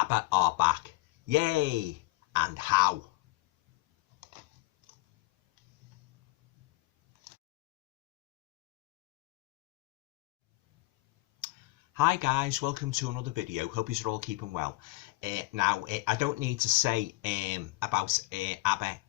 ABBA are back. Yay! And how? Hi guys, welcome to another video. Hope you're all keeping well. I don't need to say about ABBA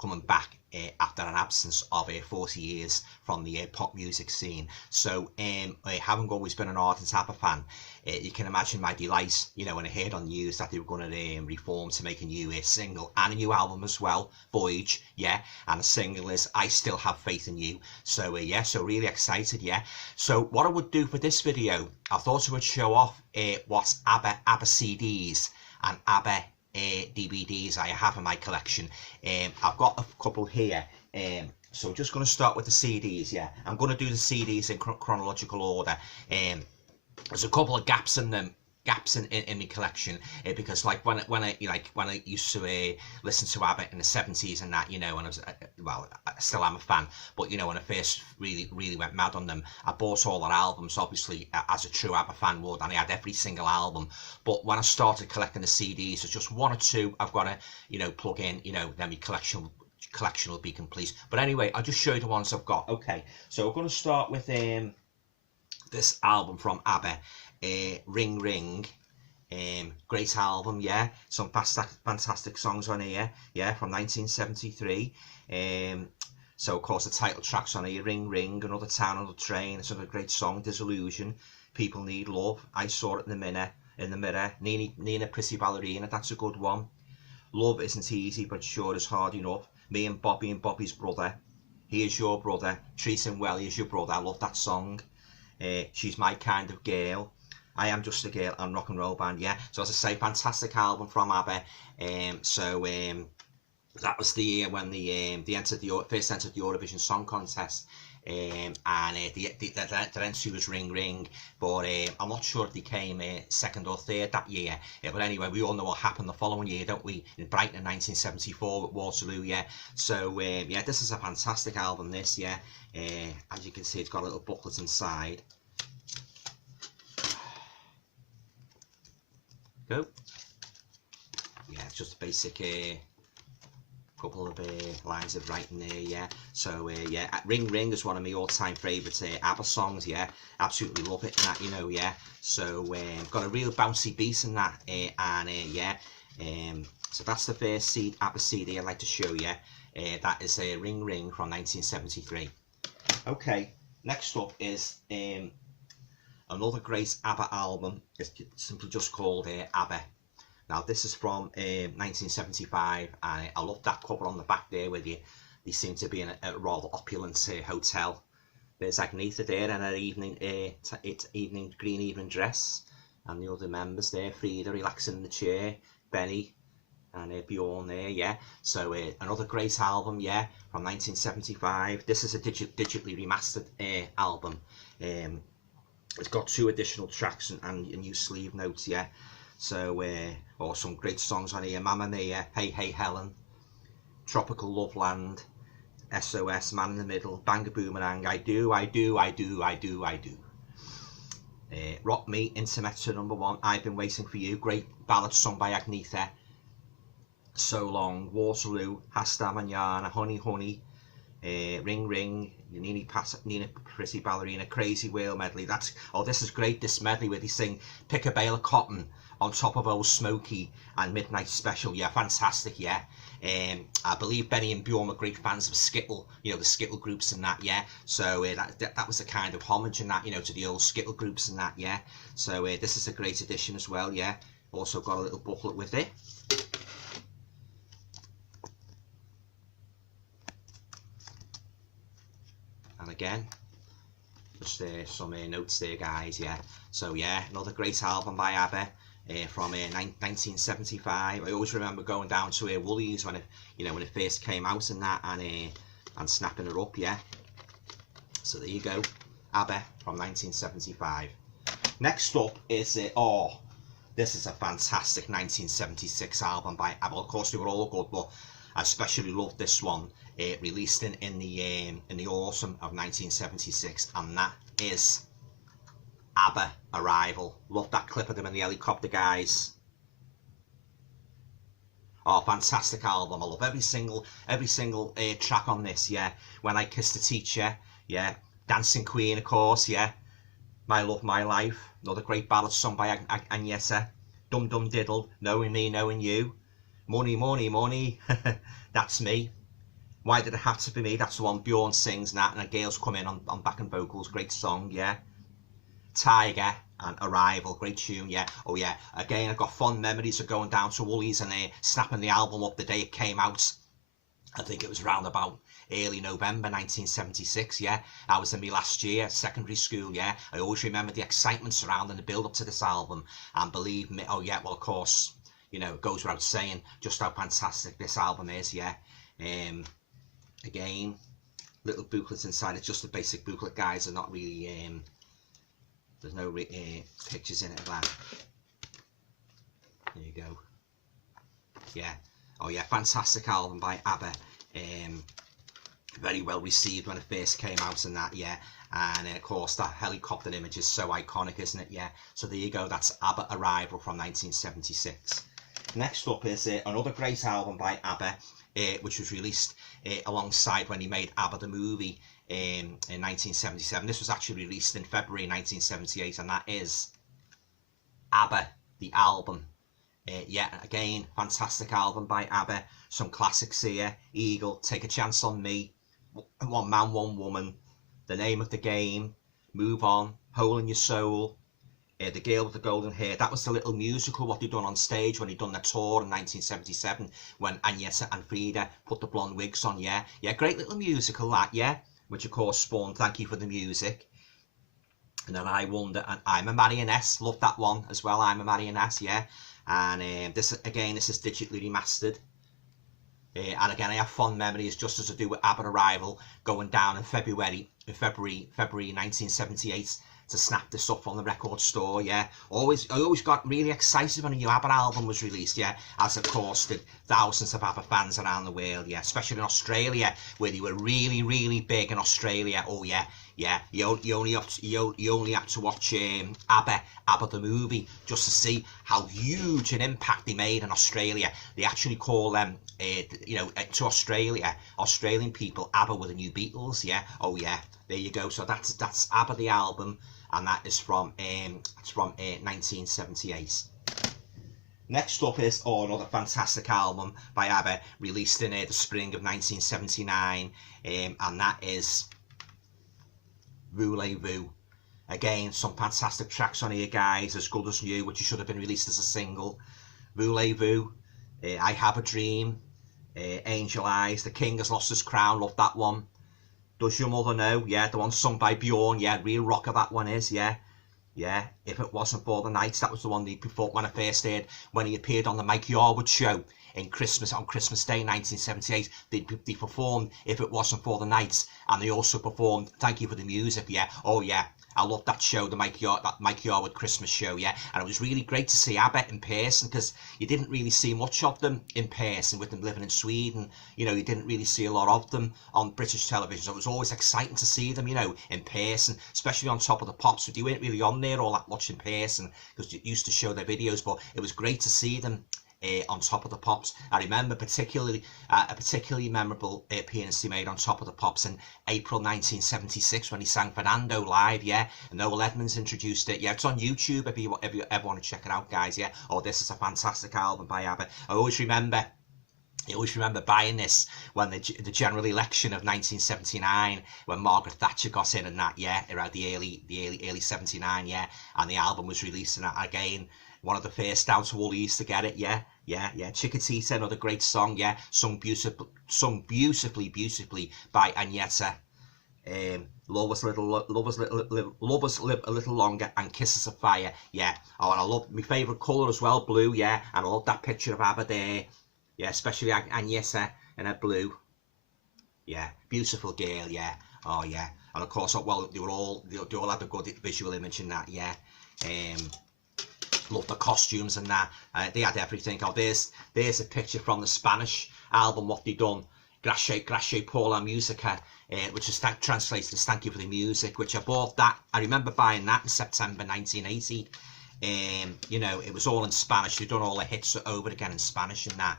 coming back after an absence of 40 years from the pop music scene. So having always been an ardent ABBA fan, you can imagine my delight, when I heard on news that they were going to reform to make a new single and a new album as well, Voyage, yeah, and the single is I Still Have Faith in You. So so really excited, yeah. So what I would do for this video, I thought I would show off what ABBA CDs and ABBA DVDs I have in my collection. I've got a couple here, so just going to start with the CDs. Yeah, I'm going to do the CDs in chronological order. There's a couple of gaps in them, in my collection, because like when I used to listen to ABBA in the 70s and that, and I was I still am a fan, but when I first really went mad on them, I bought all their albums, obviously, as a true ABBA fan would, and I had every single album. But when I started collecting the CDs, there's just one or two I've got to plug in, then my collection will be complete. But anyway, I'll just show you the ones I've got. Okay, so we're going to start with this album from ABBA, Ring Ring. Great album, yeah, some fantastic songs on here, yeah, from 1973. So of course the title track's on here, Ring Ring, Another Town on the Train. It's another great song, Disillusion, People Need Love, I Saw It in the Mirror, Nina Pretty Ballerina, that's a good one. Love Isn't Easy but Sure Is Hard Enough, Me and Bobby's Brother, He Is Your Brother, Treat Him Well, He Is Your Brother, I love that song. She's My Kind of Girl, I Am Just a Girl, and Rock and Roll Band, yeah. So as I say, fantastic album from ABBA. That was the year when they first entered the Eurovision Song Contest, and the entry was Ring Ring, but I'm not sure if they came second or third that year. But anyway, we all know what happened the following year, don't we? In Brighton in 1974 with Waterloo, yeah. So yeah, this is a fantastic album, this, yeah. As you can see, it's got a little booklet inside. Go. Yeah, it's just a basic couple of lines of writing there, yeah. So yeah, Ring Ring is one of my all-time favourite ABBA songs, yeah. Absolutely love it, and that, yeah. So got a real bouncy beat in that, yeah. So that's the first ABBA CD I'd like to show you. That is Ring Ring from 1973. Okay, next up is another great ABBA album. It's simply just called ABBA. Now this is from 1975, and I love that cover on the back there where they seem to be in a rather opulent hotel. There's Agnetha there in her green evening dress, and the other members there, Frida relaxing in the chair, Benny and Bjorn there, yeah. So another great album, yeah, from 1975. This is a digitally remastered album. It's got 2 additional tracks and new sleeve notes, yeah. So some great songs on here: Mamma Mia, Hey Hey Helen, Tropical Loveland, SOS, Man in the Middle, Bang a Boomerang, I Do, I Do, I Do, I Do, I Do. Rock Me, Intermezzo #1, I've Been Waiting for You, great ballad sung by Agnetha. So Long, Waterloo, Hasta Mañana, Honey Honey, Ring Ring, Nina Pretty Ballerina, Crazy Whale medley. This is great, this medley where they sing Pick a Bale of Cotton, On Top of Old Smoky, and Midnight Special. Yeah, fantastic, yeah. I believe Benny and Bjorn were great fans of Skittle, the Skittle groups and that, yeah. So that was a kind of homage and that, to the old Skittle groups and that, yeah. So this is a great addition as well, yeah. Also got a little booklet with it. And again, just some notes there, guys, yeah. So yeah, another great album by ABBA from 1975. I always remember going down to Woolies when it first came out and that, and snapping it up, yeah. So there you go, ABBA from 1975. Next up is this is a fantastic 1976 album by ABBA. Of course, they were all good, but I especially love this one. Released in the autumn of 1976, and that is ABBA Arrival. Love that clip of them in the helicopter, guys. Oh, fantastic album. I love every single track on this, yeah. When I Kissed a Teacher, yeah. Dancing Queen, of course, yeah. My Love, My Life, another great ballad sung by Agneta. Dum Dum Diddle, Knowing Me, Knowing You. Money, Money, Money, That's Me. Why Did It Have to Be Me? That's the one Bjorn sings and that, and the girls come in on backing vocals. Great song, yeah. Tiger and Arrival, great tune, yeah. Oh yeah, again, I've got fond memories of going down to Woolies and snapping the album up the day it came out. I think it was around about early November 1976, yeah. I was in my last year, secondary school, yeah. I always remember the excitement surrounding the build-up to this album. And believe me, oh yeah, well, of course, you know, it goes without saying just how fantastic this album is, yeah. Again, little booklets inside. It's just a basic booklet, guys. They're not really... there's no pictures in it of that. There you go. Yeah. Oh yeah, fantastic album by ABBA. Very well received when it first came out and that, yeah. And of course, that helicopter image is so iconic, isn't it? Yeah. So there you go. That's ABBA Arrival from 1976. Next up is another great album by ABBA, which was released alongside when he made ABBA the Movie in 1977. This was actually released in February 1978, and that is ABBA The Album. Yeah, again, fantastic album by ABBA. Some classics here: Eagle, Take a Chance on Me, One Man, One Woman, The Name of the Game, Move On, Hole in Your Soul, The Girl with the Golden Hair. That was the little musical what they done on stage when he done the tour in 1977 when Agneta and Frida put the blonde wigs on, yeah. Yeah, great little musical that, yeah, which of course spawned Thank You for the Music. And then I Wonder and I'm a Marionette, love that one as well, I'm a Marionette, yeah. And this is digitally remastered. And again, I have fond memories, just as I do with ABBA Arrival, going down in February 1978 to snap this up on the record store, yeah. I always got really excited when a new ABBA album was released, yeah, as of course did thousands of ABBA fans around the world, yeah, especially in Australia, where they were really, really big in Australia. Oh yeah, yeah, you only have to watch ABBA the Movie just to see how huge an impact they made in Australia. They actually call them, you know, to Australian people, ABBA were the new Beatles, yeah. Oh yeah, there you go. So that's ABBA the Album, and that is from 1978. Next up is another fantastic album by ABBA, released in the spring of 1979, and that is Voulez-Vous. Again, some fantastic tracks on here, guys. As Good as New, which should have been released as a single. Voulez-Vous, I Have a Dream, Angel Eyes, The King Has Lost His Crown, love that one. Does Your Mother Know? Yeah, the one sung by Bjorn, yeah, real rocker that one is, yeah. Yeah, If It Wasn't For the Nights, that was the one they performed when I first heard, when he appeared on the Mike Yarwood show on Christmas Day 1978. They performed If It Wasn't For the Nights, and they also performed Thank You for the Music, yeah. Oh yeah, I love that show, that Mike Yarwood Christmas show, yeah. And it was really great to see ABBA in person, because you didn't really see much of them in person, with them living in Sweden. You know, you didn't really see a lot of them on British television, so it was always exciting to see them, you know, in person, especially on Top of the Pops. But they weren't really on there all that much in person, because you used to show their videos, but it was great to see them on Top of the Pops. I remember particularly a particularly memorable appearance he made on Top of the Pops in April 1976 when he sang Fernando live, yeah, and Noel Edmonds introduced it. Yeah, it's on YouTube if you ever want to check it out, guys, yeah. Oh, this is a fantastic album by ABBA. I always remember buying this when the general election of 1979, when Margaret Thatcher got in and that, yeah, around the early 79, yeah, and the album was released, and again, one of the first down to Woolies to get it, yeah. Chiquitita, another great song, yeah, sung beautifully by Agneta. Love Us Live a Little Longer, and Kisses of Fire, yeah. Oh, and I love my favourite colour as well, blue, yeah, and I love that picture of ABBA there, yeah, especially Agneta in her blue, yeah, beautiful girl, yeah. Oh yeah, and of course, well, they all had a good visual image in that, yeah. Love the costumes and that. They had everything. Oh, there's a picture from the Spanish album what they done, Gracias por la Música, which is translated as Thank You for the Music, which I bought that. I remember buying that in September 1980. You know, it was all in Spanish. They've done all the hits over again in Spanish and that.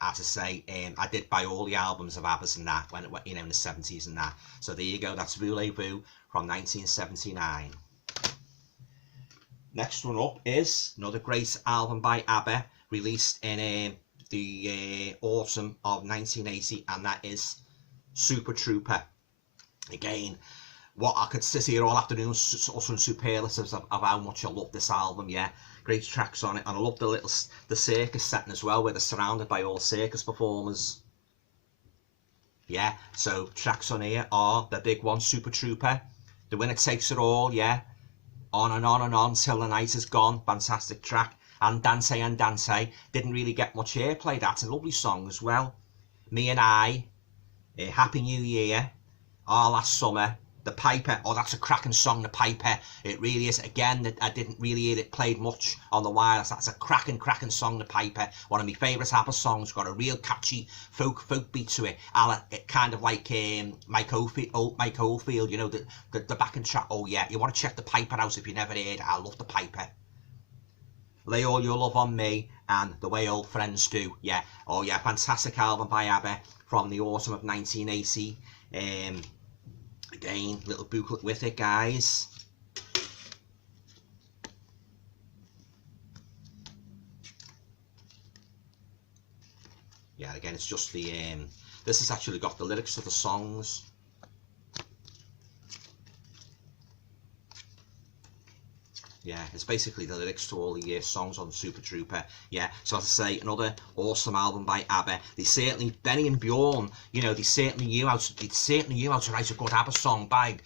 As I say, I did buy all the albums of ABBA's and that when you know, in the 70s and that. So there you go. That's Voulez-Vous from 1979. Next one up is another great album by ABBA, released in the autumn of 1980, and that is Super Trooper. Again, what I could sit here all afternoon uttering superlatives of how much I love this album. Yeah, great tracks on it, and I love the circus setting as well, where they're surrounded by all circus performers. Yeah, so tracks on here are the big one, Super Trooper, The Winner Takes It All, yeah, On and On and On Till the Night Is Gone, fantastic track, and Dance and Dance, didn't really get much airplay. That's a lovely song as well. Me and I, Happy New Year, Our Last Summer, The Piper. Oh, that's a cracking song, The Piper. It really is. Again, I didn't really hear it played much on the wireless. That's a cracking song, The Piper. One of my favourite ABBA songs. Got a real catchy folk beat to it. Kind of like Mike Oldfield, you know, the backing track. Oh yeah, you want to check The Piper out if you never heard it. I love The Piper. Lay All Your Love on Me, and The Way Old Friends Do. Yeah. Oh yeah, fantastic album by ABBA from the autumn of 1980. Again, little booklet with it, guys. Yeah, again, it's just the this has actually got the lyrics to the songs. Yeah, it's basically the lyrics to all the songs on Super Trooper. Yeah, so as I say, another awesome album by ABBA. They certainly, Benny and Bjorn, you know, they certainly knew how to write a good ABBA song. By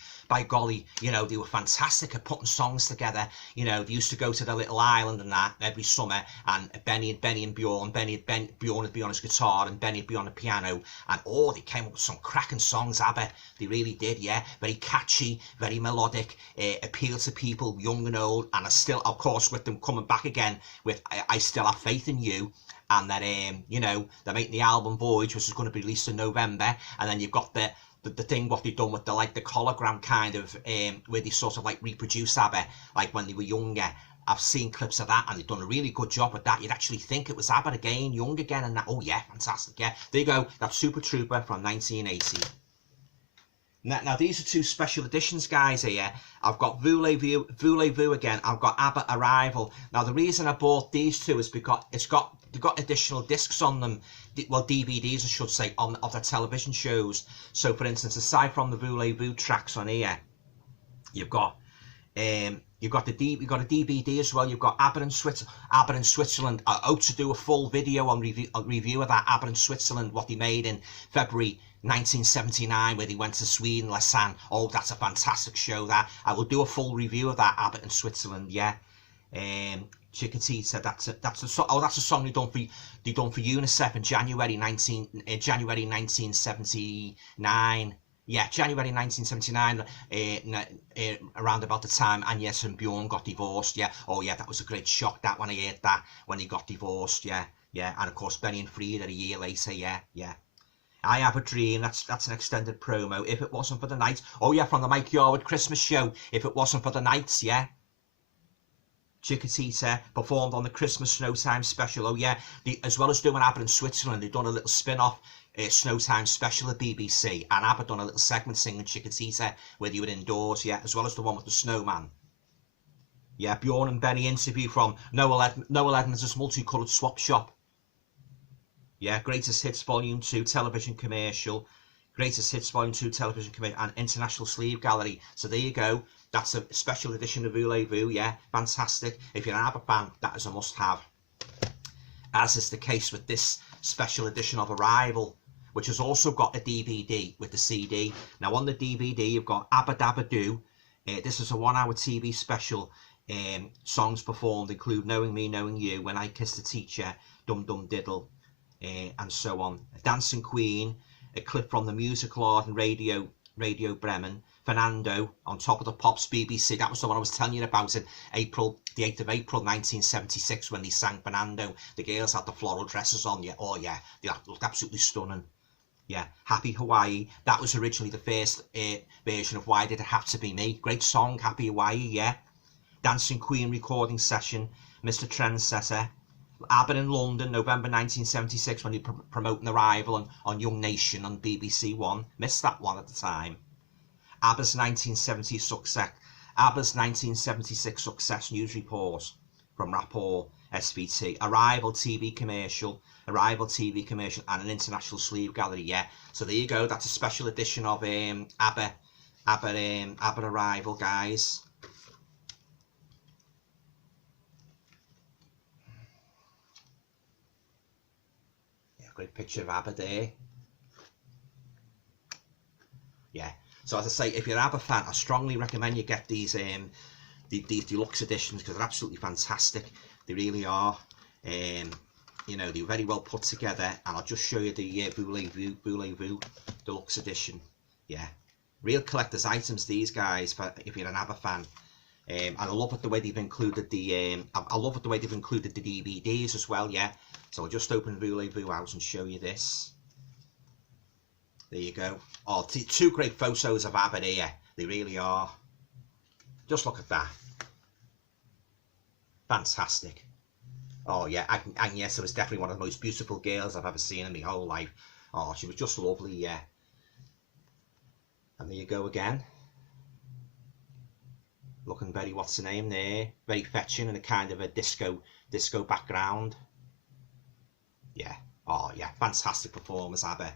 golly, you know, they were fantastic at putting songs together. You know, they used to go to the little island and that every summer, and Benny and Bjorn, Bjorn would be on his guitar and Benny would be on the piano, and they came up with some cracking songs, ABBA. They really did, yeah. Very catchy, very melodic, appeal to people young and old, and I still, of course, with them coming back again with I Still Have Faith in You, and that, you know, they're making the album Voyage, which is going to be released in November, and then you've got the thing what they've done with the hologram kind of where they sort of like reproduce ABBA like when they were younger. I've seen clips of that, and they've done a really good job with that. You'd actually think it was ABBA again, young again, and that. Oh yeah, fantastic. Yeah, there you go. That's Super Trooper from 1980. Now these are two special editions, guys. Here I've got Voulez-Vous again. I've got ABBA Arrival. Now the reason I bought these two is because they've got additional discs on them, well, DVDs I should say, of their television shows. So for instance, aside from the Voulez-Vous tracks on here, you've got a DVD as well. You've got ABBA in Switzerland. I hope to do a full video on review of that ABBA in Switzerland, what they made in February 1979, where they went to Sweden, Lausanne. Oh, that's a fantastic show. That I will do a full review of that ABBA in Switzerland. Yeah. Chiquitita, that's a song they done for UNICEF in January 1979. Yeah, January 1979, around about the time Agnes and Bjorn got divorced. Yeah, oh yeah, that was a great shock, that, when I heard that, when he got divorced. Yeah, and of course Benny and Frida a year later. Yeah. I Have a Dream, that's an extended promo. If It Wasn't for the Night. Oh yeah, from the Mike Yarwood Christmas show. If It Wasn't for the Nights, yeah. Chiquitita performed on the Christmas Snowtime special. Oh yeah, as well as doing ABBA in Switzerland, they've done a little spin-off Snowtime special at BBC, and ABBA done a little segment singing Chiquitita where they were indoors, yeah, as well as the one with the snowman. Yeah, Bjorn and Benny interview from Noel Edmonds' Multicoloured Swap Shop. Yeah, Greatest Hits Volume 2 television commercial, Greatest Hits Volume 2 television commercial, and International Sleeve Gallery. So there you go. That's a special edition of Voulez-Vous, yeah, fantastic. If you're an ABBA fan, that is a must-have. As is the case with this special edition of Arrival, which has also got a DVD with the CD. Now on the DVD, you've got ABBA Dabba Do. This is a 1-hour TV special. Songs performed include Knowing Me, Knowing You, When I Kissed a Teacher, Dum Dum Diddle, and so on. Dancing Queen, a clip from the Musical Art and Radio Bremen. Fernando, On Top of the Pops, BBC. That was the one I was telling you about in April, the 8th of April 1976, when they sang Fernando. The girls had the floral dresses on. Yeah, oh yeah, they looked absolutely stunning. Yeah, Happy Hawaii. That was originally the first version of Why Did It Have to Be Me. Great song, Happy Hawaii. Yeah. Dancing Queen recording session, Mr. Trendsetter. ABBA in London, November 1976, when they promoting Arrival on Young Nation on BBC One. Missed that one at the time. ABBA's 1970 success. ABBA's 1976 success news report from Rapport SVT. Arrival TV commercial, and an international sleeve gallery. Yeah, so there you go. That's a special edition of ABBA Arrival, guys. Yeah, great picture of ABBA there. Yeah. So as I say, if you're an ABBA fan, I strongly recommend you get these deluxe editions, because they're absolutely fantastic. They really are. You know, they're very well put together, and I'll just show you the Voulez-Vous deluxe edition. Yeah, real collector's items, these guys, if you're an ABBA fan. And I love it the way they've included the DVDs as well. Yeah, so I'll just open Voulez-Vous out and show you this. There you go. Oh, two great photos of ABBA here. They really are. Just look at that. Fantastic. Oh yeah, Agnieszka was definitely one of the most beautiful girls I've ever seen in my whole life. Oh, she was just lovely, yeah. And there you go again. Looking very, what's her name there? Very fetching, and a kind of a disco background. Yeah. Oh yeah, fantastic performance, ABBA.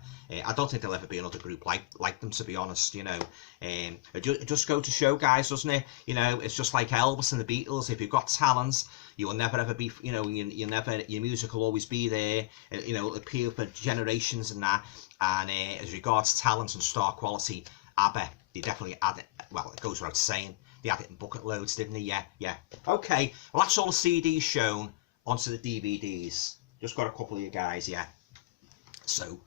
I don't think there'll ever be another group like them, to be honest. You know, it just go to show, guys, doesn't it? You know, it's just like Elvis and the Beatles. If you've got talent, you will never ever be. You know, your music will always be there. You know, it'll appeal for generations and that. And as regards talent and star quality, ABBA, they definitely add it. Well, it goes without saying, they had it in bucket loads, didn't they? Yeah. Okay, well that's all the CDs shown. Onto the DVDs. Just got a couple of you guys, yeah. So,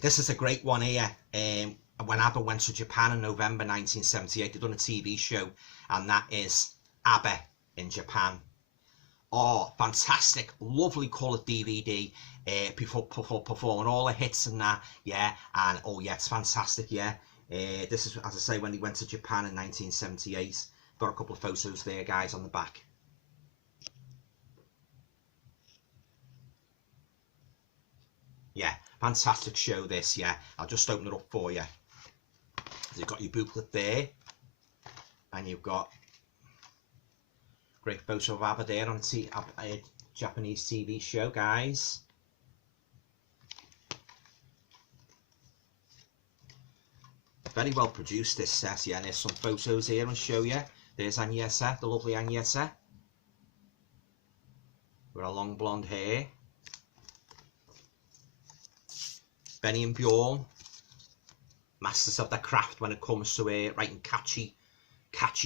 this is a great one here. When ABBA went to Japan in November 1978, they've done a TV show, and that is ABBA in Japan. Oh, fantastic, lovely coloured DVD, performing all the hits and that, yeah. And oh yeah, it's fantastic, yeah. This is, as I say, when they went to Japan in 1978. Got a couple of photos there, guys, on the back. Yeah, fantastic show this, yeah. I'll just open it up for you. You've got your booklet there, and you've got great photo of ABBA there on a Japanese TV show, guys. Very well produced, this set, yeah. And there's some photos here I'll show you. There's Agnieszka, the lovely Agnieszka, with her long blonde hair. Benny and Bjorn, masters of their craft when it comes to writing catchy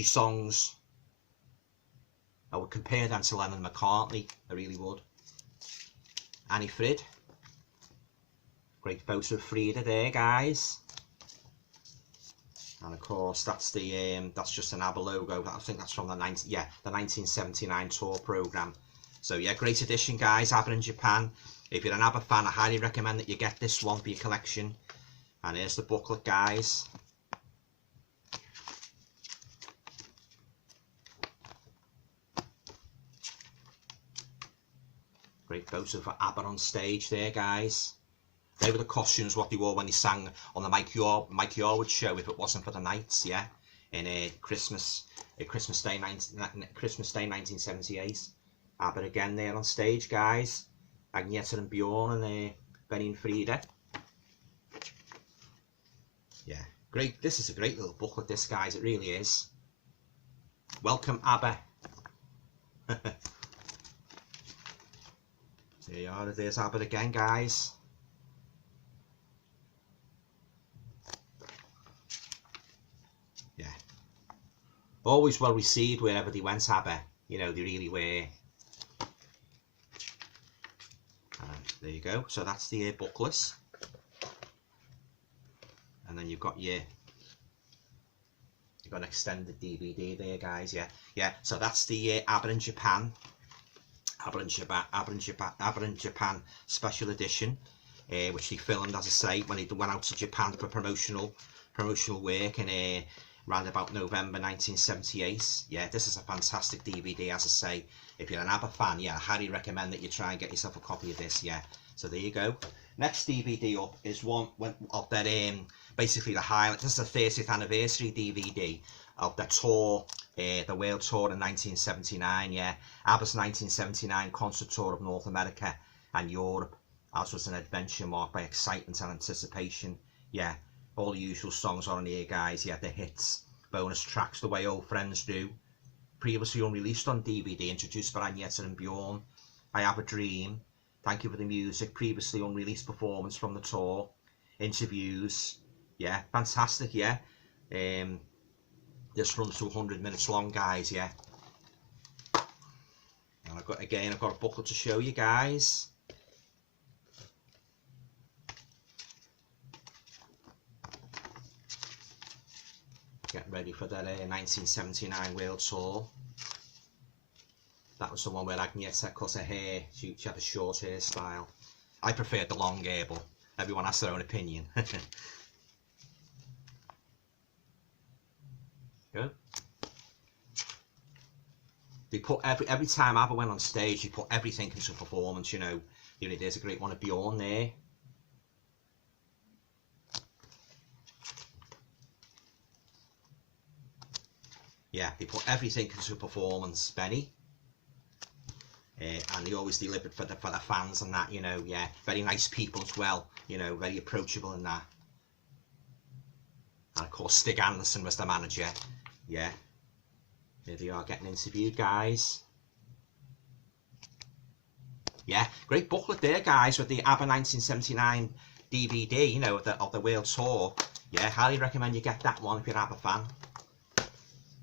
songs. I would compare them to Lennon and McCartney, I really would. Annie Frid, great photo of Frida there, guys. And of course, that's just an ABBA logo. I think that's from the 1979 tour program. So yeah, great edition, guys. ABBA in Japan. If you're an ABBA fan, I highly recommend that you get this one for your collection. And here's the booklet, guys. Great photo for ABBA on stage there, guys. They were the costumes what they wore when they sang on the Mike Yarwood show, if it wasn't for the Nights, yeah, in Christmas Day 1978. ABBA again there on stage, guys. Agnieszka and Bjorn and Benny and Frida. Yeah, great. This is a great little booklet, this, guys. It really is. Welcome, ABBA. There you are. There's ABBA again, guys. Yeah. Always well received wherever they went, ABBA. You know, they really were. There you go. So that's the booklet, and then you've got an extended DVD there, guys. Yeah. So that's the ABBA in Japan, ABBA in Japan special edition, which they filmed, as I say, when they went out to Japan for promotional work, and around about November 1978. Yeah, this is a fantastic DVD, as I say. If you're an ABBA fan, yeah, I highly recommend that you try and get yourself a copy of this. Yeah, so there you go. Next DVD up is one of that basically the highlight. This is the 30th anniversary DVD of the tour, the world tour in 1979. Yeah, ABBA's 1979 concert tour of North America and Europe. As was an adventure marked by excitement and anticipation. Yeah, all the usual songs are on here, guys. Yeah, the hits, bonus tracks, The Way Old Friends Do, previously unreleased on DVD, introduced by Agneta and Bjorn. I Have a Dream, Thank You for the Music, previously unreleased performance from the tour, interviews. Yeah, fantastic. Yeah, this runs to 100 minutes long, guys. Yeah, and I've got a booklet to show you guys. Get ready for that 1979 World Tour. That was the one where Agneta cut her hair. She had a short hairstyle. I preferred the long hair, but everyone has their own opinion. Good. They put every time ABBA went on stage, they put everything into performance. You know, there's a great one of Bjorn there. Yeah, they put everything into performance, Benny. And they always delivered for the fans and that, you know. Yeah, very nice people as well, you know, very approachable and that. And of course Stig Anderson was the manager. Yeah, here they are getting interviewed, guys. Yeah, great booklet there, guys, with the ABBA 1979 DVD, you know, of the world tour. Yeah, highly recommend you get that one if you're an ABBA fan.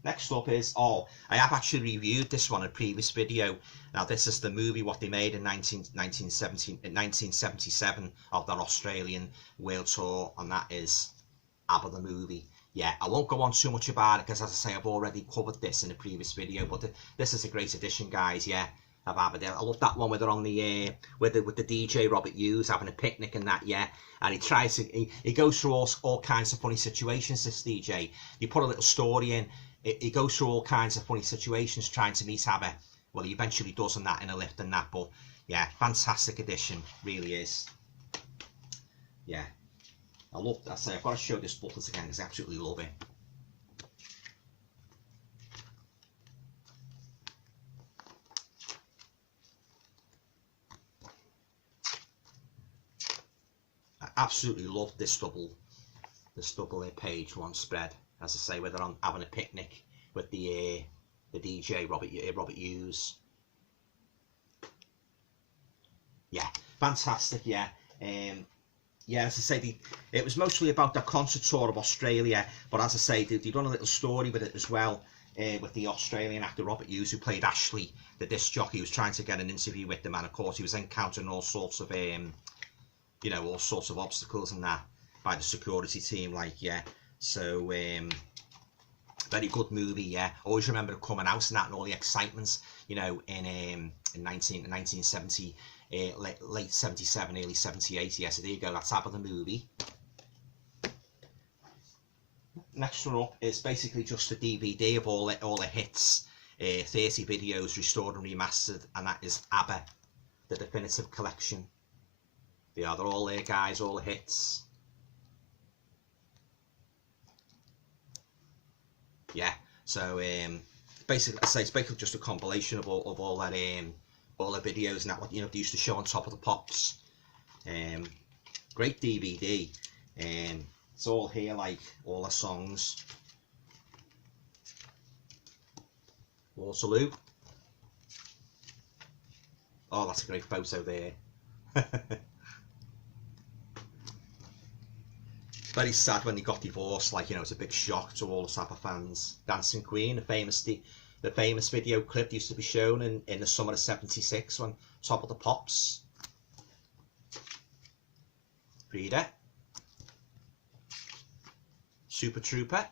Next up is, I have actually reviewed this one in a previous video. Now this is the movie what they made in 1977 of their Australian World Tour, and that is ABBA the Movie. Yeah, I won't go on too much about it because, as I say, I've already covered this in a previous video, but this is a great edition, guys. Yeah, of ABBA. I love that one where they're on the with the DJ Robert Hughes having a picnic and that. Yeah, and he goes through all kinds of funny situations. This DJ, you put a little story in. He goes through all kinds of funny situations trying to meet ABBA. Well, he eventually does in that, in a lift and that, but yeah, fantastic edition, really is. Yeah, I've got to show this booklet again because I absolutely love it. I absolutely love this double page one spread. As I say, where they're having a picnic with the DJ Robert Hughes. Yeah, fantastic. Yeah, yeah. As I say, it was mostly about the concert tour of Australia, but as I say, they've done a little story with it as well, with the Australian actor Robert Hughes, who played Ashley, the disc jockey. He was trying to get an interview with them, and of course, he was encountering all sorts of, all sorts of obstacles and that by the security team. Like, yeah. So, very good movie, yeah. Always remember it coming out and that and all the excitements, you know, in 1970, late 77, early 78. Yeah, so there you go, that's ABBA the Movie. Next one up is basically just a DVD of all the hits, 30 videos restored and remastered, and that is ABBA, the Definitive Collection. Yeah, they're all there, guys, all the hits. Yeah, so basically, I say it's basically just a compilation of all that all the videos and that, what, you know, they used to show on Top of the Pops. Great DVD. It's all here, like all the songs. Waterloo. Oh, that's a great photo there. Very sad when they got divorced. Like, you know, it's a big shock to all the ABBA fans. Dancing Queen, the famous video clip used to be shown in the summer of '76 when Top of the Pops. Frida. Super Trooper.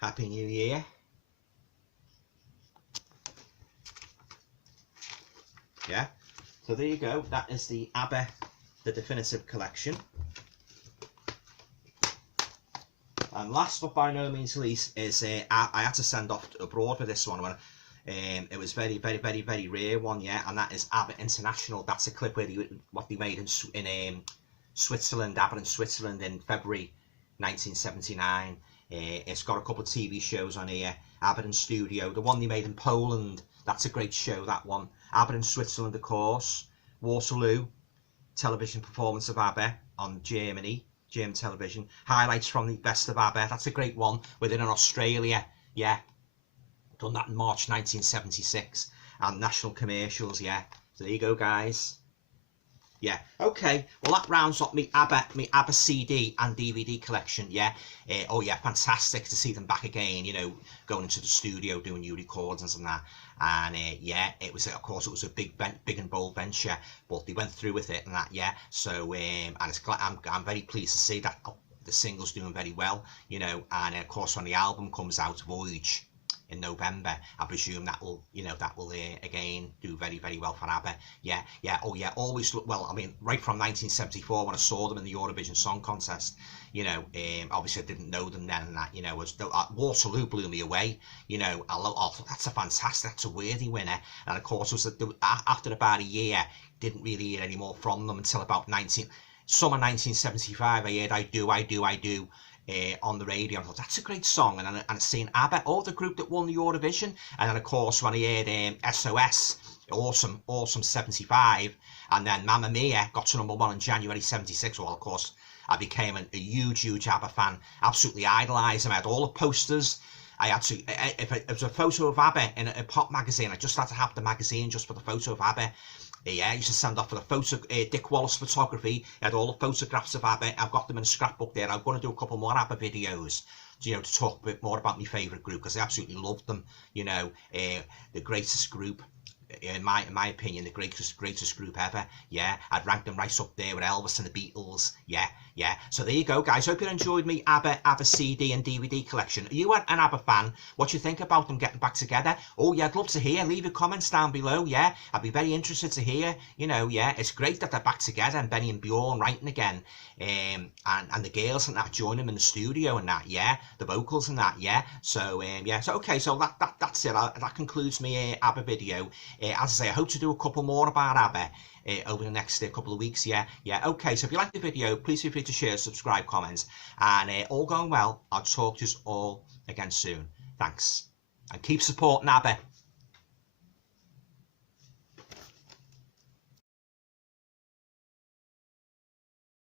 Happy New Year. Yeah, so there you go. That is the ABBA, the Definitive Collection. And last but by no means least is I had to send off abroad with this one. When it was very rare one, yeah, and that is ABBA International. That's a clip where what they made in Switzerland, ABBA in Switzerland in February 1979. It's got a couple of TV shows on here. ABBA in Studio, the one they made in Poland, that's a great show, that one. ABBA in Switzerland, of course. Waterloo, television performance of ABBA on German television. Highlights from the Best of ABBA, that's a great one. Within Australia, yeah. Done that in March 1976. And national commercials, yeah. So there you go, guys. Yeah, okay, well that rounds up me ABBA CD and DVD collection, yeah. Oh yeah, fantastic to see them back again, you know, going into the studio, doing new recordings and that. And yeah, it was, of course, it was a big and bold venture, but they went through with it and that, yeah. So, and it's glad, I'm very pleased to see that the single's doing very well, you know. And of course, when the album comes out, HUGE, in November, I presume that will, you know, that will again do very well for ABBA. Yeah, oh yeah, always look well. I mean, right from 1974 when I saw them in the Eurovision Song Contest, you know, obviously I didn't know them then and that, you know, Waterloo blew me away, you know. That's a fantastic, that's a worthy winner. And of course, it was after about a year, didn't really hear any more from them until about summer 1975. I heard I do. On the radio, I thought that's a great song, and I seen ABBA, the group that won the Eurovision, and then of course when I heard SOS, awesome 75, and then Mamma Mia got to #1 in January 76. Well, of course I became a huge ABBA fan, absolutely idolised them. I had all the posters. I had to, if it was a photo of ABBA in a pop magazine, I just had to have the magazine just for the photo of ABBA. Yeah, I used to send off for the photo, Dick Wallace Photography. I had all the photographs of ABBA. I've got them in a scrapbook there. I'm going to do a couple more ABBA videos, you know, to talk a bit more about my favourite group, because I absolutely loved them. You know, the greatest group, in my opinion, the greatest group ever. Yeah, I'd rank them right up there with Elvis and the Beatles. Yeah. So there you go, guys. Hope you enjoyed me ABBA CD and DVD collection. Are you an ABBA fan? What do you think about them getting back together? Oh yeah, I'd love to hear. Leave your comments down below. Yeah, I'd be very interested to hear. You know, yeah, it's great that they're back together, and Benny and Bjorn writing again, and the girls and that join them in the studio and that. Yeah, the vocals and that. Yeah. So yeah. So okay. So that's it. That concludes me ABBA video. As I say, I hope to do a couple more about ABBA over the next couple of weeks. Yeah, okay. So if you like the video, please feel free to share, subscribe, comment, and all going well, I'll talk to you all again soon. Thanks, and keep supporting ABBA.